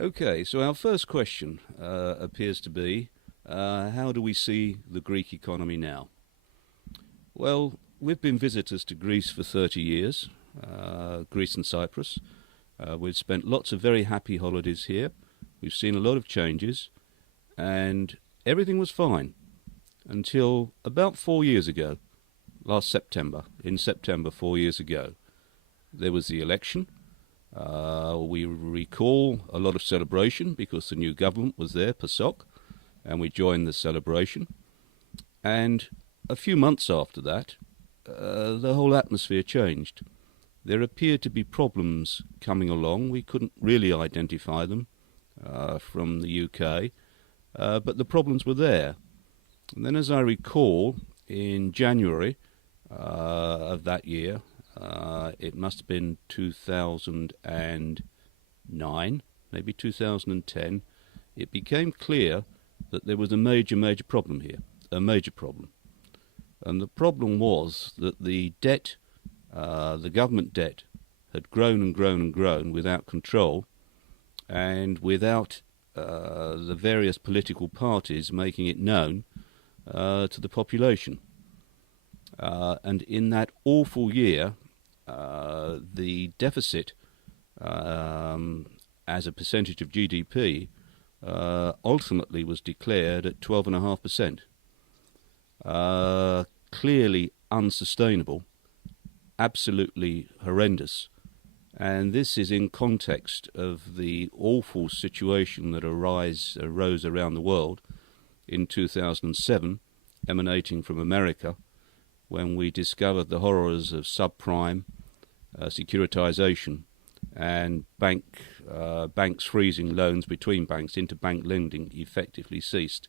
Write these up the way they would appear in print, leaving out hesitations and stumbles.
Okay, so our first question appears to be, how do we see the Greek economy now? Well, we've been visitors to Greece for 30 years, Greece and Cyprus. We've spent lots of very happy holidays here. We've seen a lot of changes, and everything was fine until about 4 years ago, last September. In September 4 years ago, there was the election. We recall a lot of celebration because the new government was there, PASOK, and we joined the celebration. And a few months after that, the whole atmosphere changed. There appeared to be problems coming along. We couldn't really identify them from the UK, but the problems were there. And then, as I recall, in January of that year, it must have been 2009, maybe 2010, it became clear that there was a major problem here, a major problem. And the problem was that the debt, the government debt, had grown and grown and grown without control and without the various political parties making it known to the population. And in that awful year, the deficit as a percentage of GDP ultimately was declared at 12.5%. Clearly unsustainable, absolutely horrendous. And this is in context of the awful situation that arose around the world in 2007, emanating from America, when we discovered the horrors of subprime, securitization, and banks freezing loans between banks. Interbank lending effectively ceased.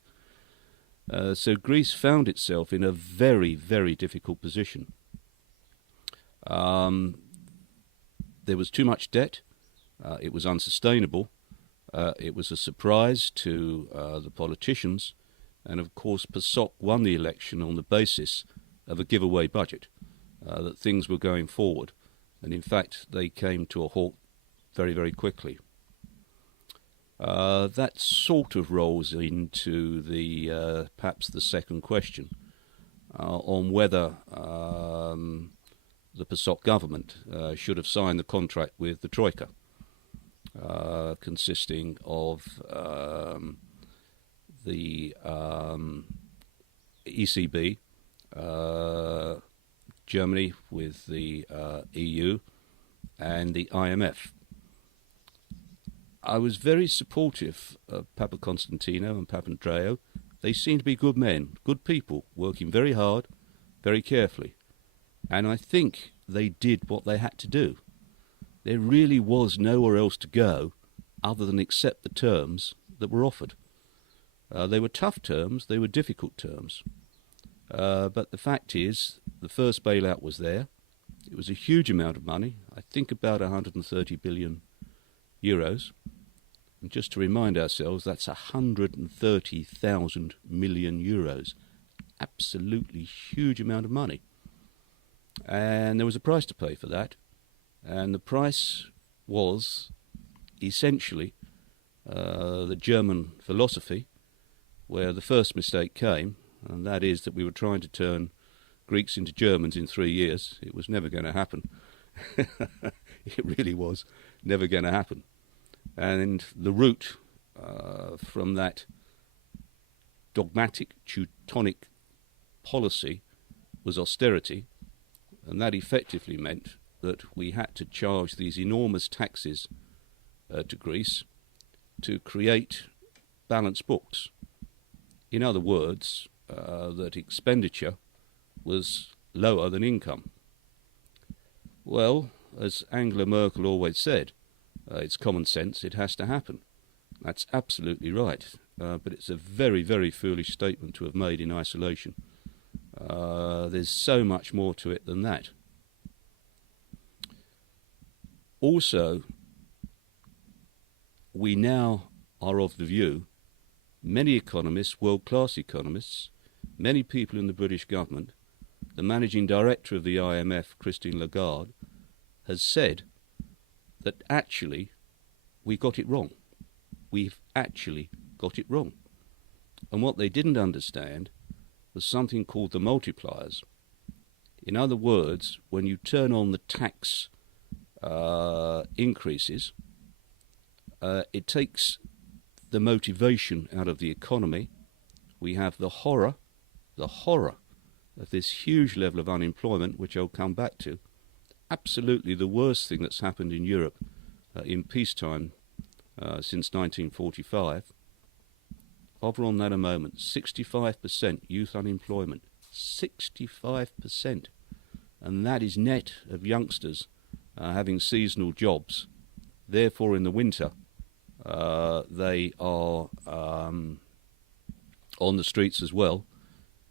So Greece found itself in a very, very difficult position. There was too much debt. It was unsustainable. It was a surprise to the politicians. And of course, PASOK won the election on the basis of a giveaway budget, that things were going forward. And in fact, they came to a halt very, very quickly. That sort of rolls into the perhaps the second question on whether the PASOK government should have signed the contract with the Troika, consisting of the ECB, Germany with the EU, and the IMF. I was very supportive of Papakonstantino and Papandreou. They seemed to be good men, good people, working very hard, very carefully. And I think they did what they had to do. There really was nowhere else to go other than accept the terms that were offered. They were tough terms, they were difficult terms. But the fact is, the first bailout was there. It was a huge amount of money, I think about 130 billion euros. And just to remind ourselves, that's 130,000 million euros. Absolutely huge amount of money. And there was a price to pay for that. And the price was essentially the German philosophy, where the first mistake came, and that is that we were trying to turn Greeks into Germans in 3 years. It was never going to happen. It really was never going to happen. And the route from that dogmatic Teutonic policy was austerity, and that effectively meant that we had to charge these enormous taxes to Greece to create balanced books. In other words, that expenditure was lower than income. Well, as Angela Merkel always said, it's common sense, it has to happen. That's absolutely right, but it's a very, very foolish statement to have made in isolation. There's so much more to it than that. Also, we now are of the view, many economists, world-class economists, many people in the British government, the managing director of the IMF, Christine Lagarde, has said that actually we got it wrong. we've actually got it wrong. And what they didn't understand was something called the multipliers. In other words, when you turn on the tax increases, it takes the motivation out of the economy. We have the horror of this huge level of unemployment, which I'll come back to. Absolutely the worst thing that's happened in Europe in peacetime since 1945. Hover on that a moment. 65% youth unemployment. 65%. And that is net of youngsters having seasonal jobs. Therefore, in the winter, they are on the streets as well.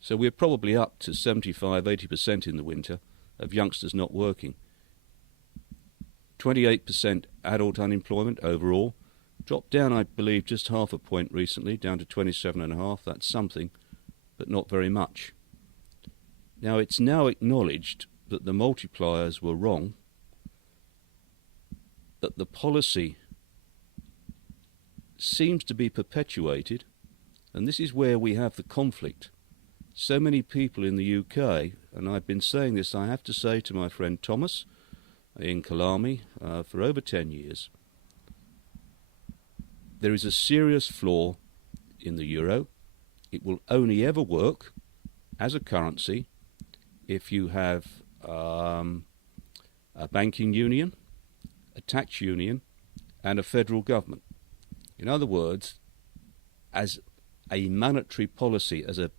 So we're probably up to 75-80% in the winter of youngsters not working. 28% adult unemployment overall. Dropped down, I believe, just half a point recently, down to 27.5. That's something, but not very much. Now, it's now acknowledged that the multipliers were wrong, but the policy seems to be perpetuated, and this is where we have the conflict. So many people in the UK, and I've been saying this, I have to say to my friend Thomas in Kalami for over 10 years, there is a serious flaw in the euro. It will only ever work as a currency if you have a banking union, a tax union, and a federal government. In other words, as a monetary policy, as a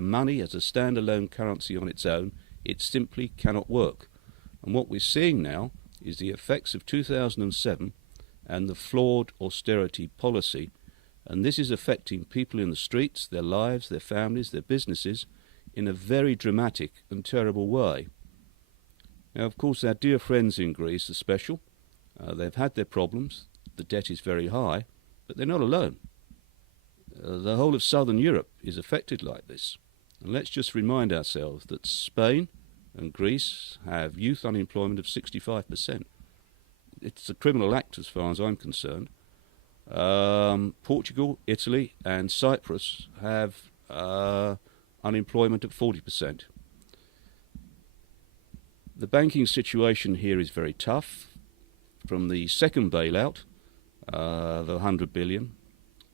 money, as a standalone currency on its own, it simply cannot work. And what we're seeing now is the effects of 2007 and the flawed austerity policy, and this is affecting people in the streets, their lives, their families, their businesses, in a very dramatic and terrible way. Now, of course, our dear friends in Greece are special. They've had their problems. The debt is very high, but they're not alone. The whole of southern Europe is affected like this. And let's just remind ourselves that Spain and Greece have youth unemployment of 65%. It's a criminal act as far as I'm concerned. Portugal, Italy and Cyprus have unemployment at 40%. The banking situation here is very tough. From the second bailout, the 100 billion,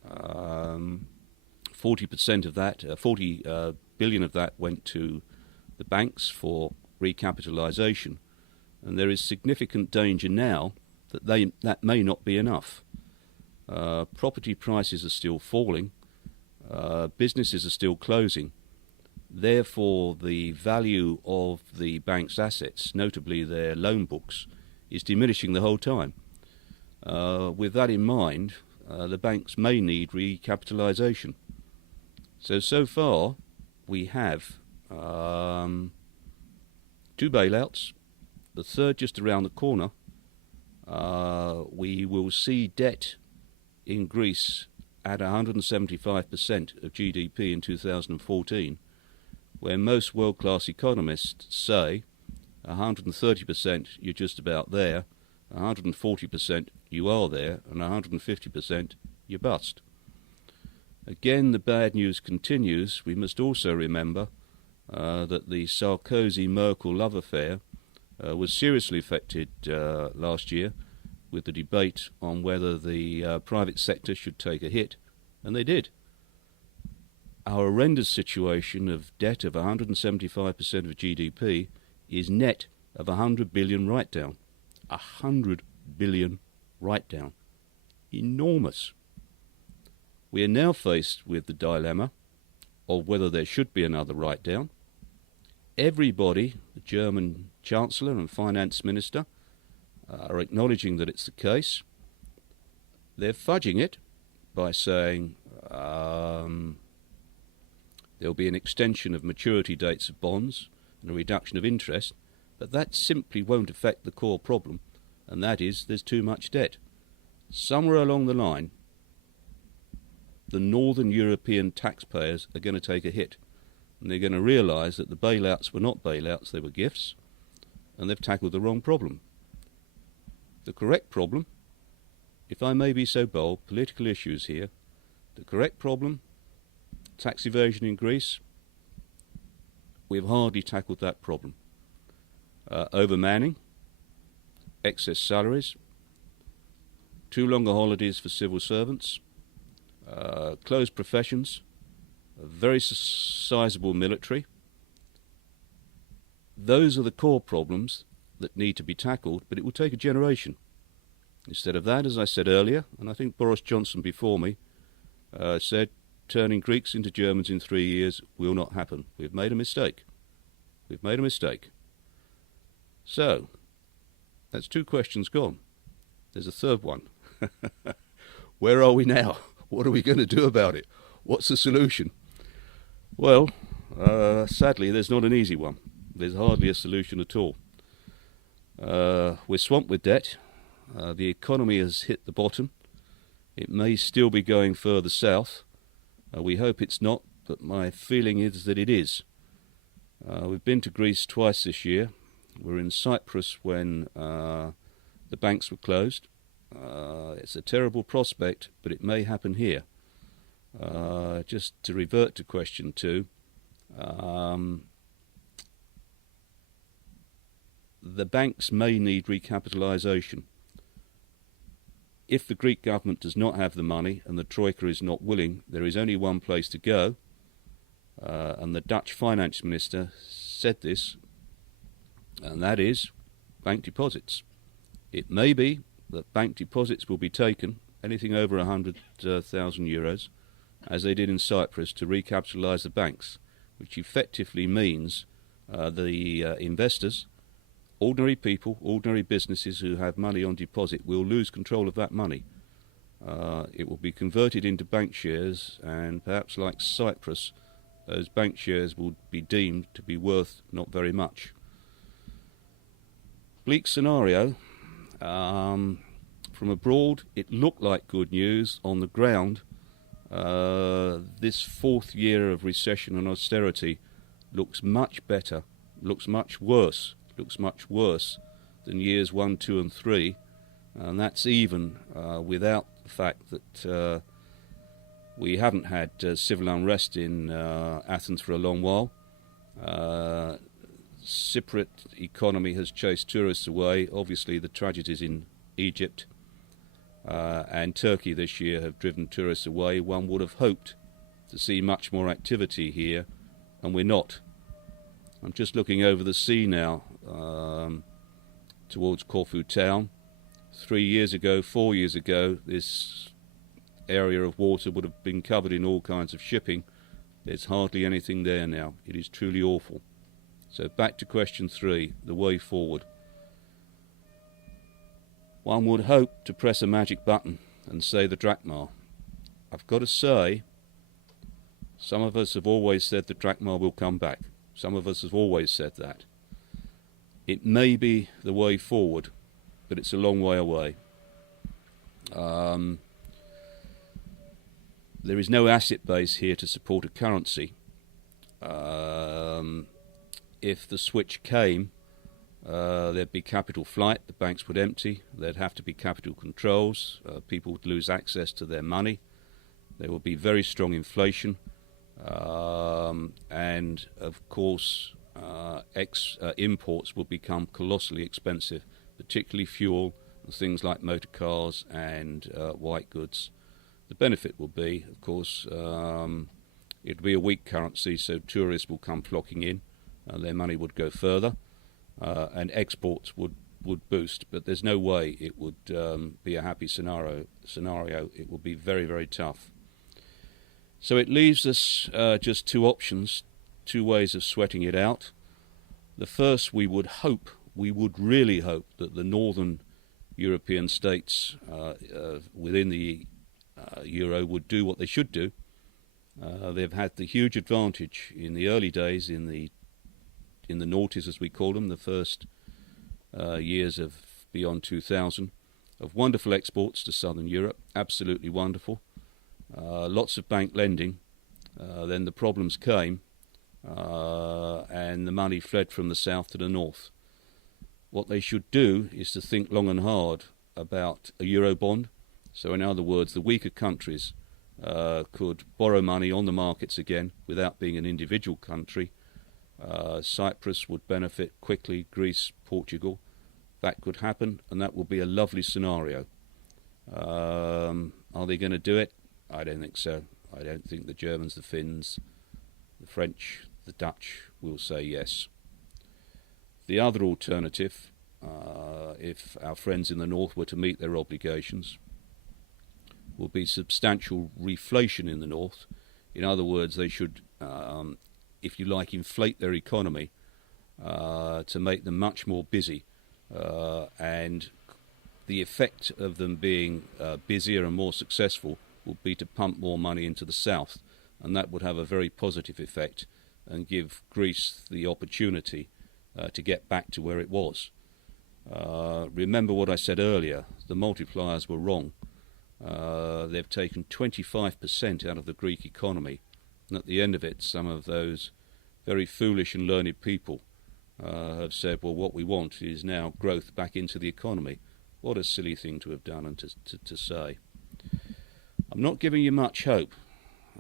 40% of that, 40 billion of that went to the banks for recapitalisation, and there is significant danger now that that may not be enough. Property prices are still falling, businesses are still closing. Therefore, the value of the bank's assets, notably their loan books, is diminishing the whole time. With that in mind, the banks may need recapitalisation. So far, we have 2 bailouts, the third just around the corner. We will see debt in Greece at 175% of GDP in 2014, where most world-class economists say 130% you're just about there, 140% you are there, and 150% you bust. Again, the bad news continues. We must also remember that the Sarkozy-Merkel love affair was seriously affected last year with the debate on whether the private sector should take a hit, and they did. Our horrendous situation of debt of 175% of GDP is net of 100 billion write-down. 100 billion write-down. Enormous. We are now faced with the dilemma of whether there should be another write-down. Everybody, the German Chancellor and Finance Minister, are acknowledging that it's the case. They're fudging it by saying there'll be an extension of maturity dates of bonds and a reduction of interest, but that simply won't affect the core problem, and that is there's too much debt. Somewhere along the line, the Northern European taxpayers are going to take a hit, and they're going to realise that the bailouts were not bailouts, they were gifts, and they've tackled the wrong problem. The correct problem if I may be so bold, political issues here. The correct problem, tax evasion in Greece, we've hardly tackled that problem. Overmanning, excess salaries, too longer holidays for civil servants, closed professions, a very sizable military. Those are the core problems that need to be tackled, but it will take a generation. Instead of that, as I said earlier, and I think Boris Johnson before me said, turning Greeks into Germans in 3 years will not happen. We've made a mistake. We've made a mistake. So, that's 2 questions gone. There's a third one. Where are we now? What are we going to do about it? What's the solution? Well, sadly, there's not an easy one. There's hardly a solution at all. We're swamped with debt. The economy has hit the bottom. It may still be going further south. We hope it's not, but my feeling is that it is. We've been to Greece twice this year. We're in Cyprus when the banks were closed. It's a terrible prospect, but it may happen here. Just to revert to question 2, the banks may need recapitalisation. If the Greek government does not have the money and the Troika is not willing, there is only one place to go, and the Dutch finance minister said this, and that is bank deposits. It may be that bank deposits will be taken, anything over 100,000 euros, as they did in Cyprus, to recapitalise the banks, which effectively means the investors, ordinary people, ordinary businesses who have money on deposit will lose control of that money. It will be converted into bank shares, and perhaps like Cyprus, those bank shares will be deemed to be worth not very much. Bleak scenario. From abroad, it looked like good news. On the ground, this 4th year of recession and austerity looks much better, looks much worse than years 1, 2 and 3, and that's even without the fact that we haven't had civil unrest in Athens for a long while. Cypriot economy has chased tourists away. Obviously the tragedies in Egypt and Turkey this year have driven tourists away. One would have hoped to see much more activity here, and we're not. I'm just looking over the sea now towards Corfu town. 3 years ago, 4 years ago, this area of water would have been covered in all kinds of shipping. There's hardly anything there now. It is truly awful. So back to question 3, the way forward. One would hope to press a magic button and say the drachma. I've got to say, some of us have always said the drachma will come back. Some of us have always said that. It may be the way forward, but it's a long way away. There is no asset base here to support a currency. If the switch came, there'd be capital flight, the banks would empty, there'd have to be capital controls, people would lose access to their money, there would be very strong inflation, and of course imports will become colossally expensive, particularly fuel and things like motor cars and white goods. The benefit will be, of course, it'll be a weak currency, so tourists will come flocking in, their money would go further, and exports would boost, but there's no way it would be a happy scenario. It will be very, very tough. So it leaves us just 2 options, 2 ways of sweating it out. The first, we would really hope that the northern European states within the Euro would do what they should do. They've had the huge advantage in the early days, in the noughties as we call them, the first years of beyond 2000, of wonderful exports to southern Europe, absolutely wonderful. Lots of bank lending. Then the problems came, and the money fled from the south to the north. What they should do is to think long and hard about a Eurobond, So in other words, the weaker countries could borrow money on the markets again without being an individual country. Cyprus would benefit quickly, Greece, Portugal. That could happen, and that will be a lovely scenario. Are they going to do it? I don't think so. I don't think the Germans, the Finns, the French, the Dutch will say yes. The other alternative, if our friends in the north were to meet their obligations, will be substantial reflation in the north. In other words, they should, if you like, inflate their economy to make them much more busy. And the effect of them being busier and more successful will be to pump more money into the south, and that would have a very positive effect and give Greece the opportunity to get back to where it was. Remember what I said earlier, the multipliers were wrong. They've taken 25% out of the Greek economy, and at the end of it, some of those very foolish and learned people have said, well, what we want is now growth back into the economy. What a silly thing to have done and to say. I'm not giving you much hope.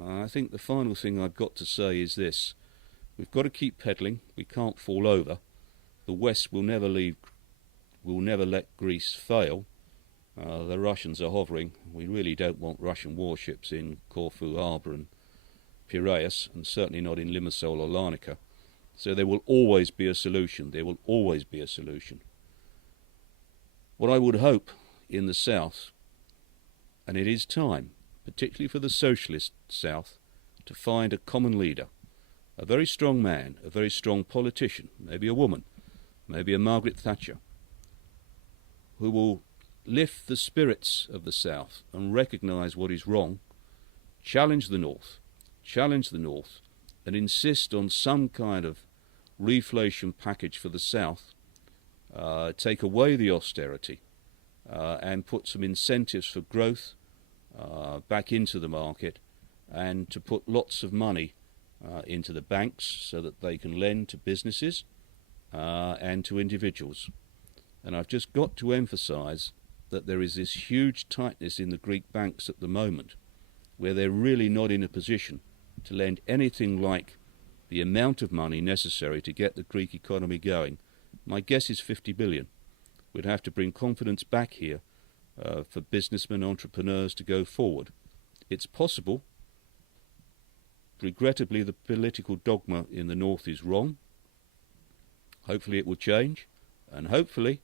I think the final thing I've got to say is this. We've got to keep peddling. We can't fall over. The West will never let Greece fail. The Russians are hovering. We really don't want Russian warships in Corfu Harbour and Piraeus, and certainly not in Limassol or Larnaca. So there will always be a solution. There will always be a solution. What I would hope in the South, and it is time, particularly for the socialist South, to find a common leader, a very strong man, a very strong politician, maybe a woman, maybe a Margaret Thatcher, who will lift the spirits of the South and recognise what is wrong, challenge the North, and insist on some kind of reflation package for the South, take away the austerity, and put some incentives for growth back into the market, and to put lots of money into the banks so that they can lend to businesses and to individuals. And I've just got to emphasise that there is this huge tightness in the Greek banks at the moment, where they're really not in a position to lend anything like the amount of money necessary to get the Greek economy going. My guess is 50 billion. We'd have to bring confidence back here for businessmen, entrepreneurs to go forward. It's possible. Regrettably, the political dogma in the north is wrong. Hopefully it will change, and hopefully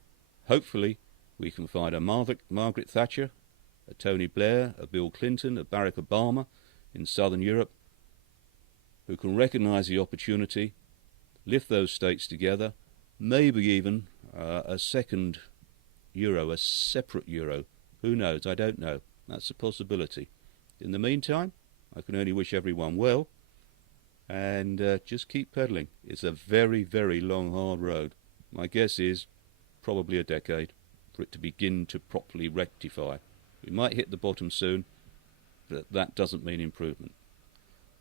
we can find a Margaret Thatcher, a Tony Blair, a Bill Clinton, a Barack Obama in southern Europe, who can recognise the opportunity, lift those states together, maybe even a second euro, a separate euro. Who knows? I don't know. That's a possibility. In the meantime, I can only wish everyone well, and just keep peddling. It's a very, very long, hard road. My guess is probably a decade for it to begin to properly rectify. We might hit the bottom soon, but that doesn't mean improvement.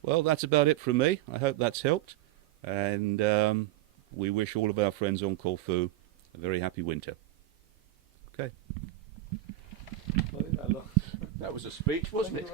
Well, that's about it from me. I hope that's helped, and we wish all of our friends on Corfu a very happy winter. Okay. That was a speech, wasn't it?